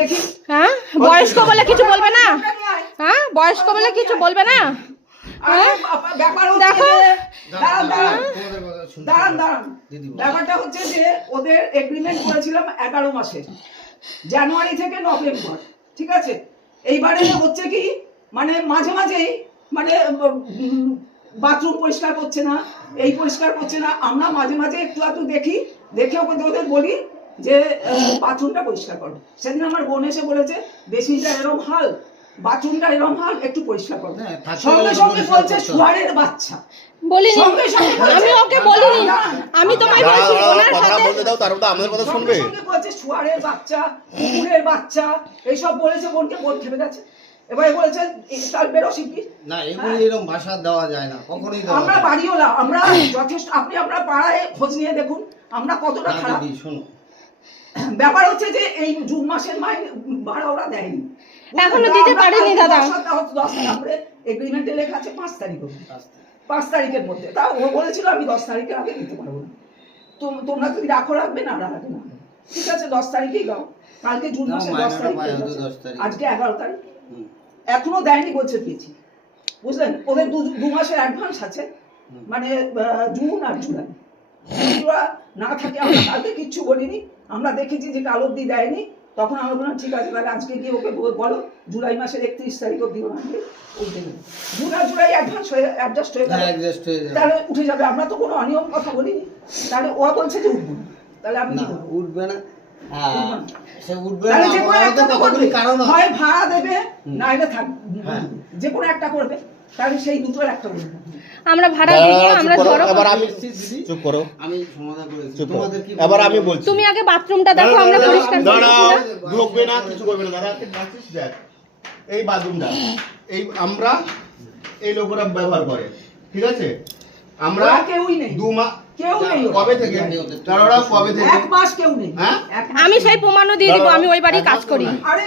দেখি। হ্যাঁ, বয়স্ক বলে কিছু বলবে না? হ্যাঁ, বয়স্ক বলে কিছু বলবে না? আরে ব্যাপার হচ্ছে দেখো। যে দাঁড়ান ব্যাপারটা হচ্ছে যে ওদের এগ্রিমেন্ট করেছিলাম 11 মাসের, জানুয়ারি থেকে নভেম্বর, ঠিক আছে। এইবারে হচ্ছে কি মানে মাঝে মাঝেই মানে বাথরুম পরিষ্কার করছে না, এই পরিষ্কার করছে না। আমরা মাঝে মাঝে একটু একটু দেখি, দেখে ওদের বলি যে বাথরুমটা পরিষ্কার করো। সেদিন আমার বোন এসে বলেছে বেসিনটা এরকম হাল, বাথরুমটা এরকম হাল, একটু পরিষ্কার করো। সঙ্গে সঙ্গে বলছে শুয়ারের বাচ্চা। বলিনি, আমি ওকে বলিনি, আমি তোমায় বলছি ওনার সাথে বলতে দাও, তারপর তো আমাদের কথা শুনবে। সঙ্গে বলছে শুয়ারের বাচ্চা, কুকুরের বাচ্চা, এইসব বলেছে। বোনকে বোন খেপে গেছে। এবারে বলেছে কাল বেরো শিগগির। না, এগুলো এরকম ভাষা দেওয়া যায় না, কখনোই দেওয়া আমরা বাড়িওয়ালা, আমরা যথেষ্ট। আপনি আপনার পাড়ায় খোঁজ নিয়ে দেখুন আমরা কতটা খারাপ। শোনো, ব্যাপার হচ্ছে যে এই জুন মাসের ভাড়া ওরা দেয়নি, এখনো দিতে পারেনি দাদা। 10 তারিখে এগ্রিমেন্টে লেখা আছে 5 তারিখ অবধি, 5 তারিখের মধ্যে। তা ও বলেছিল আমি 10 তারিখের আগে দিতে পারবো না। তোমরা যদি রাখবে না রাখবে না, ঠিক আছে 10 তারিখেই দাও। কালকে জুন মাসের 10 তারিখ, আজকে 11 তারিখ, এখনো দেয়নি, বলছে দিয়েছি। বুঝলেন, ওদের 2 মাসের অ্যাডভান্স আছে, মানে জুন আর জুলাই। ওরা না থাকে, আমরা কালকে কিচ্ছু বলিনি। আমরা দেখেছি যে কাল অব্দি দেয়নি, তখন আমরা বললাম ঠিক আছে তাহলে আজকে গিয়ে ওকে বলো জুলাই মাসের 31 তারিখ অব্দি ওনাকে ওই দেবে। জুন আর জুলাই অ্যাডজাস্ট হয়ে যাবে, তাহলে উঠে যাবে। আমরা তো কোনো অনিয়ম কথা বলিনি। তাহলে ও বলছে যে উঠবো না, তাহলে আমি উঠবে না, হয় ভাড়া দেবে নাইলে থাকবে, যে কোনো একটা করবে। তাহলে সেই দুটোর একটা করবে। আমরা ভাড়া দিব, আমরা জড়ো। এবার আমি চুপ করো, আমি সমাধান করেছি। চুপ করো, এবার আমি বলছি। তুমি আগে বাথরুমটা দেখো, আমরা পরিষ্কার করে দাঁড়াও, দিচ্ছি না। ঢুকবে না, কিছু করবে না। দাঁড়া, দেখছিস দেখ, এই বাথরুমটা এই আমরা এই লোকেরা ব্যবহার করে, ঠিক আছে। আমরা কেউই নেই, 2 মাস কেউ নেই। কবে থেকে তারা কবে থেকে 1 মাস কেউ নেই। হ্যাঁ, আমি সেই প্রমাণও দিয়ে দিব, আমি ওই বাড়ি কাজ করি। আরে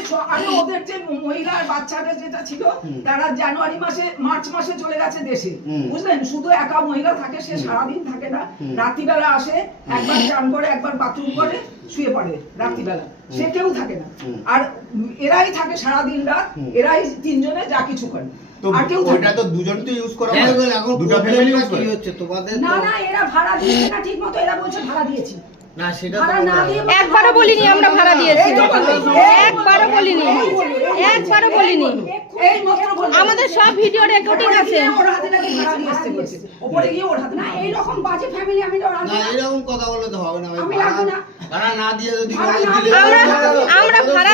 ওদের যে মহিলার বাচ্চাটা যেটা ছিল তারা জানুয়ারি মাসে মার্চ মাসে চলে গেছে দেশে, বুঝলেন। শুধু একা মহিলা থাকে, সে সারাদিন থাকে না, রাত্রিবেলা আসে, একবার চান করে, একবার বাথরুম করে, শুয়ে পড়ে রাত্রিবেলা, সে কেউ থাকে না। আর এরাই থাকে সারাদিন রাত, এরাই 3 জনে যা কিছু করে। আর কেউ ওইটা তো দুজন তো ইউজ করা হয়, দুটো ফ্যামিলি ইউজ করে। হচ্ছে তোমাদের না না, এরা ভাড়া দিচ্ছে না ঠিক মতো। এরা বলছে ভাড়া দিয়েছি, না, সেটা ভাড়া না দিয়ে একবারও বলিনি আমরা ভাড়া দিয়েছি, একবারও বলিনি, একবারও বলিনি। এই মাত্র বললাম আমাদের সব ভিডিও রেকর্ডিং আছে। ওর হাতে নাকি ভাড়া দিয়ে আসতে বলছে, ওপরে গিয়ে ওর হাতে না। এইরকম বাজে ফ্যামিলি আমি তো না, এরকম কথা বলে তো হবে না। আমি রাখবো না। ভাড়া না দিয়ে যদি আমরা ভাড়া